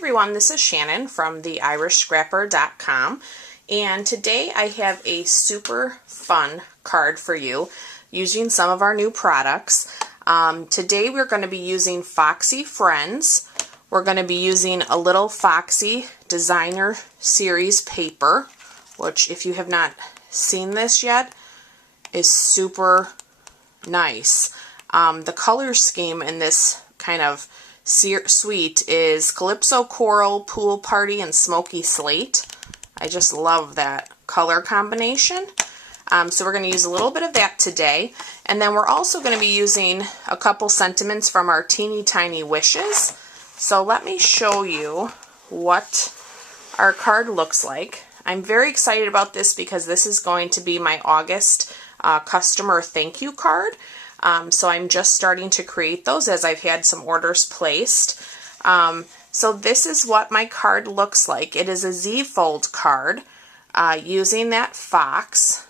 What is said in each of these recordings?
everyone, this is Shannon from theirishscrapper.com, and today I have a super fun card for you using some of our new products. Today we're going to be using Foxy Friends. We're going to be using a little Foxy Designer Series paper, which if you have not seen this yet is super nice. The color scheme in this kind of suite is Calypso Coral, Pool Party, and Smoky Slate. I just love that color combination. So we're going to use a little bit of that today. And then we're also going to be using a couple sentiments from our Teeny Tiny Wishes. So let me show you what our card looks like. I'm very excited about this because this is going to be my August customer thank you card. So I'm just starting to create those as I've had some orders placed. So this is what my card looks like. It is a Z-fold card using that fox,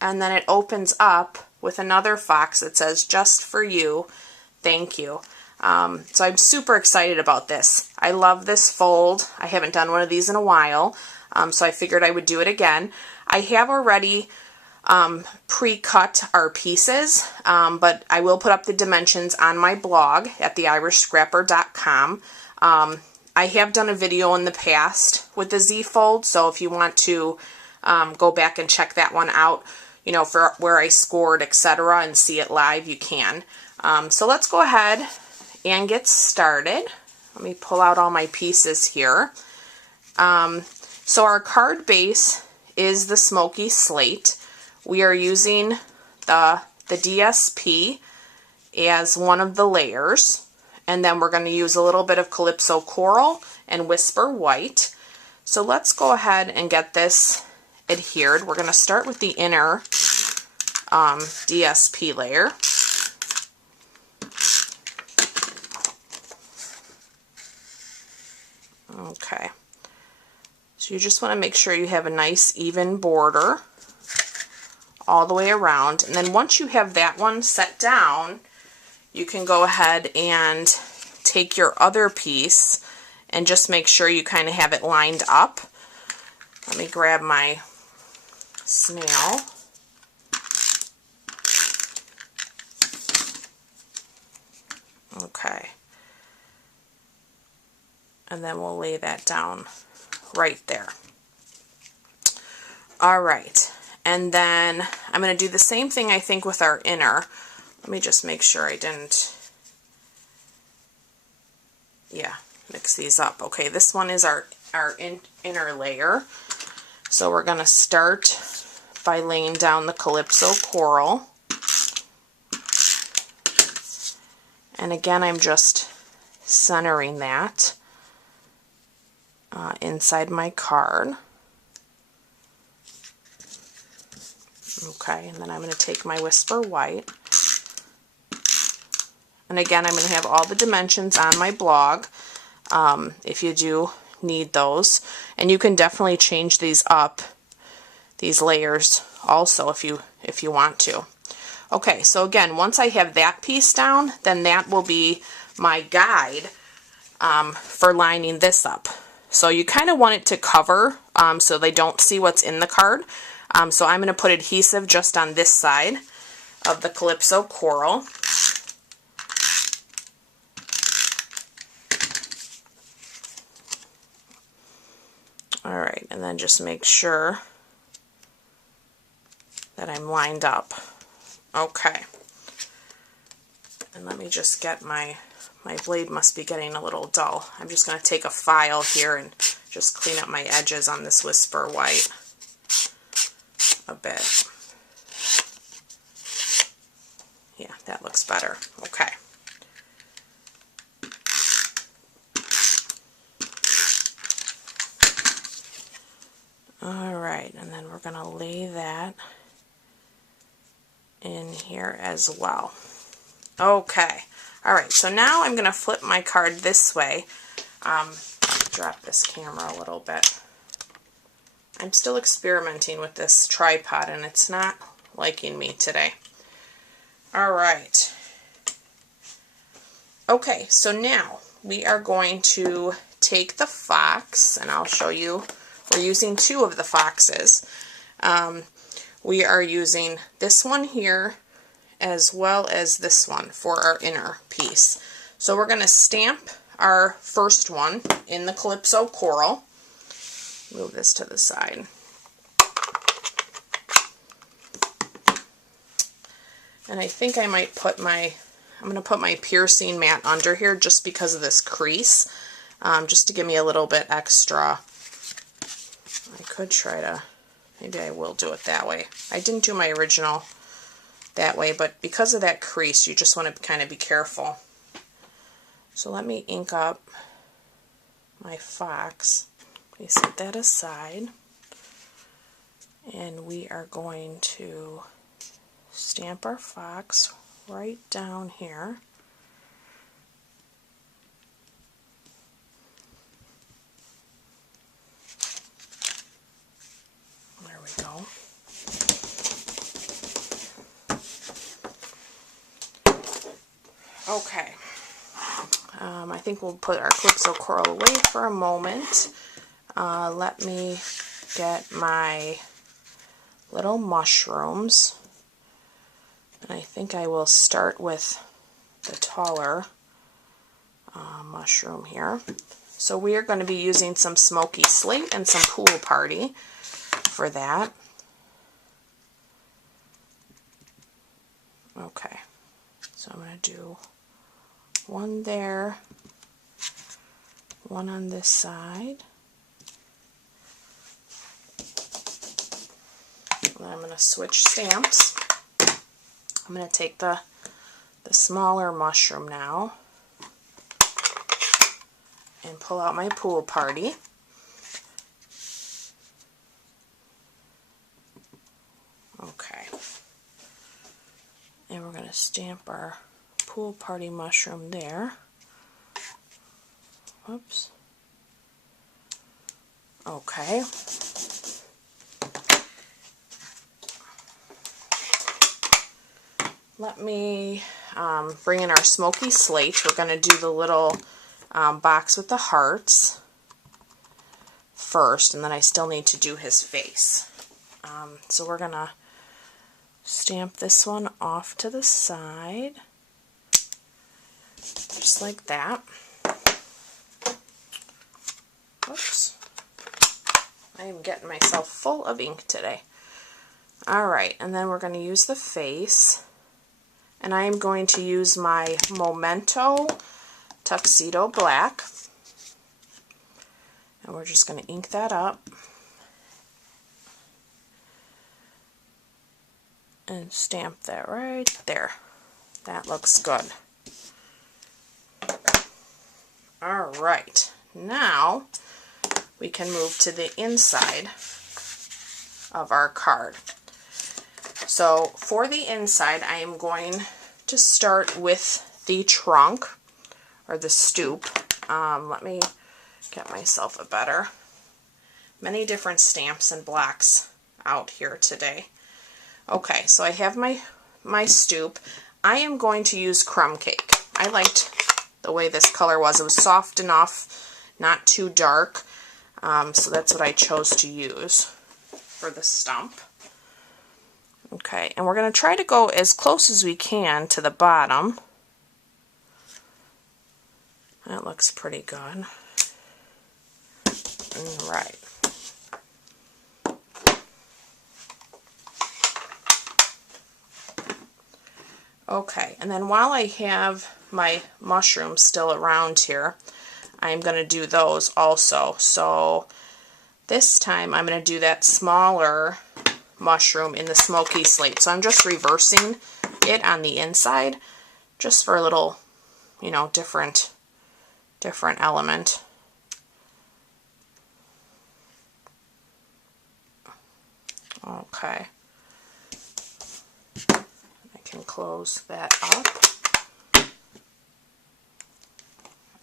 and then it opens up with another fox that says, "Just for you, thank you." So I'm super excited about this. I love this fold. I haven't done one of these in a while, so I figured I would do it again. I have already pre-cut our pieces, but I will put up the dimensions on my blog at theirishscrapper.com. I have done a video in the past with the Z-fold, so if you want to go back and check that one out, you know, for where I scored, etc., and see it live, you can. So let's go ahead and get started. Let me pull out all my pieces here. So our card base is the Smoky Slate. We are using the DSP as one of the layers, and then we're going to use a little bit of Calypso Coral and Whisper White. So let's go ahead and get this adhered. We're going to start with the inner DSP layer. Okay, so you just want to make sure you have a nice even border all the way around, and then once you have that one set down, you can go ahead and take your other piece and just make sure you kind of have it lined up. Let me grab my snail. Okay, and then we'll lay that down right there. All right. And then I'm going to do the same thing, I think, with our inner. Let me just make sure I didn't, mix these up. Okay, this one is our inner layer. So we're going to start by laying down the Calypso Coral. And again, I'm just centering that inside my card. Okay, and then I'm going to take my Whisper White. And again, I'm going to have all the dimensions on my blog if you do need those. And you can definitely change these up, these layers also if you want to. Okay, so again, once I have that piece down, then that will be my guide for lining this up. So you kind of want it to cover so they don't see what's in the card. So I'm going to put adhesive just on this side of the Calypso Coral. Alright, and then just make sure that I'm lined up. Okay. And let me just get my blade must be getting a little dull. I'm just going to take a file here and just clean up my edges on this Whisper White a bit. Yeah, that looks better. Okay. Alright, and then we're going to lay that in here as well. Okay. Alright, so now I'm going to flip my card this way. Drop this camera a little bit. I'm still experimenting with this tripod and it's not liking me today. Alright. Okay, so now we are going to take the fox, and I'll show you, we're using 2 of the foxes. We are using this one here as well as this one for our inner piece. So we're going to stamp our first one in the Calypso Coral. Move this to the side. And I think I might put I'm going to put my piercing mat under here just because of this crease, just to give me a little bit extra. I could try to, maybe I will do it that way. I didn't do my original that way, but because of that crease, you just want to kind of be careful. So let me ink up my fox. Let me set that aside. And we are going to stamp our fox right down here. There we go. Okay. I think we'll put our Calypso Coral away for a moment. Let me get my little mushrooms. And I think I will start with the taller mushroom here. So we are going to be using some Smoky Slate and some Pool Party for that. Okay, so I'm going to do one there, one on this side. And then I'm going to switch stamps. I'm going to take the smaller mushroom now and pull out my Pool Party. Okay. And we're going to stamp our Pool Party mushroom there. Whoops. Okay. Let me bring in our Smoky Slate. We're going to do the little box with the hearts first, and then I still need to do his face. So we're going to stamp this one off to the side, just like that. Oops. I am getting myself full of ink today. Alright, and then we're going to use the face. And I am going to use my Memento Tuxedo Black. And we're just going to ink that up. And stamp that right there. That looks good. Alright, now we can move to the inside of our card. So for the inside, I am going to start with the trunk, or the stoop. Let me get myself a better. Many different stamps and blocks out here today. Okay, so I have my stoop. I am going to use Crumb Cake. I liked the way this color was. It was soft enough, not too dark. So that's what I chose to use for the stump. Okay, and we're going to try to go as close as we can to the bottom. That looks pretty good. All right. Okay, and then while I have my mushrooms still around here, I'm going to do those also. So this time I'm going to do that smaller mushroom in the Smoky Slate. So I'm just reversing it on the inside just for a little, you know, different element. Okay. I can close that up.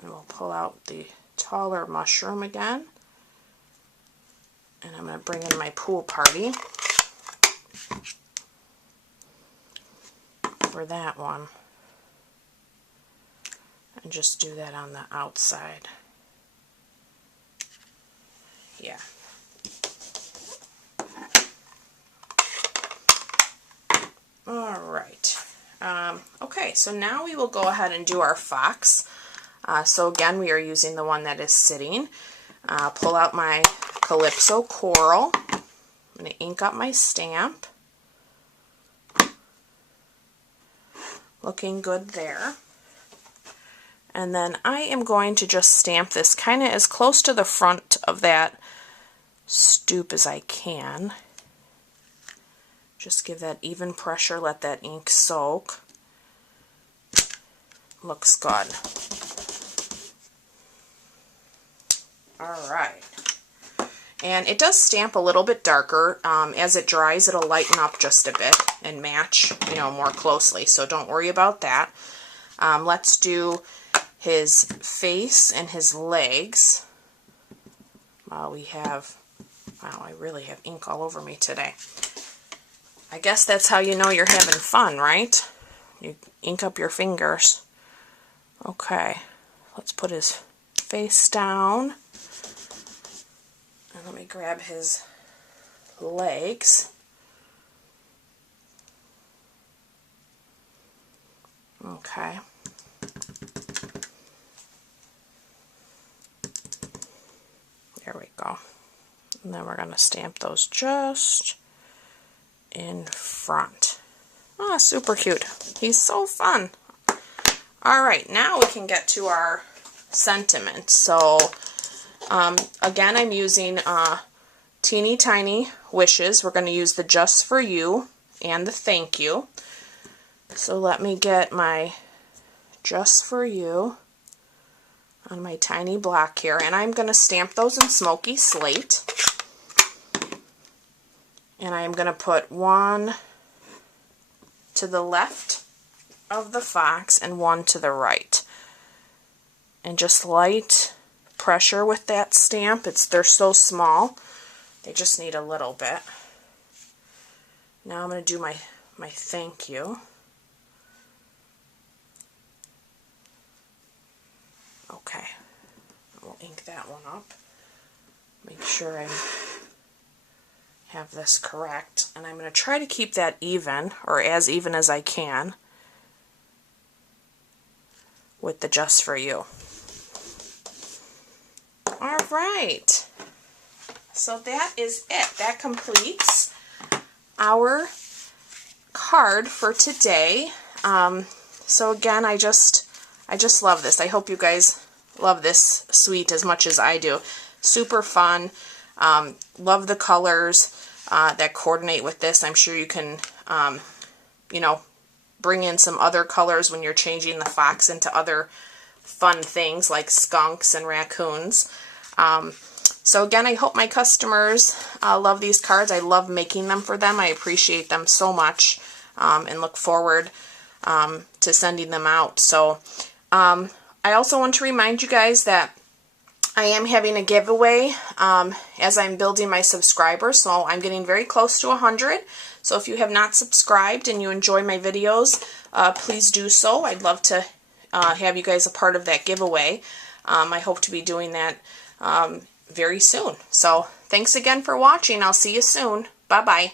And we'll pull out the taller mushroom again. And I'm going to bring in my Pool Party for that one. And just do that on the outside. Yeah. All right. Okay, so now we will go ahead and do our fox. So again, we are using the one that is sitting. Pull out my Calypso Coral. I'm going to ink up my stamp. Looking good there. And then I am going to just stamp this kind of as close to the front of that stoop as I can. Just give that even pressure, let that ink soak. Looks good. Alright. And it does stamp a little bit darker. As it dries, it'll lighten up just a bit and match, you know, more closely. So don't worry about that. Let's do his face and his legs. We have, wow, I really have ink all over me today. I guess that's how you know you're having fun, right? You ink up your fingers. Okay, let's put his face down. And let me grab his legs. Okay. There we go. And then we're going to stamp those just in front. Ah, super cute. He's so fun. Alright, now we can get to our sentiment. So, again, I'm using Teeny Tiny Wishes. We're going to use the Just For You and the Thank You. So let me get my Just For You on my tiny block here, and I'm going to stamp those in Smoky Slate. And I'm going to put one to the left of the fox and one to the right. And just light pressure with that stamp. They're so small. They just need a little bit. Now I'm going to do my thank you. Okay. We'll ink that one up. Make sure I have this correct, and I'm going to try to keep that even, or as even as I can, with the Just For You. Alright, so that is it. That completes our card for today. So again, I just love this. I hope you guys love this suite as much as I do. Super fun. Love the colors that coordinate with this. I'm sure you can, you know, bring in some other colors when you're changing the fox into other fun things like skunks and raccoons. So again, I hope my customers love these cards. I love making them for them. I appreciate them so much and look forward to sending them out. So I also want to remind you guys that I am having a giveaway as I'm building my subscribers, so I'm getting very close to 100. So if you have not subscribed and you enjoy my videos, please do so. I'd love to have you guys a part of that giveaway. I hope to be doing that very soon. So thanks again for watching. I'll see you soon. Bye-bye.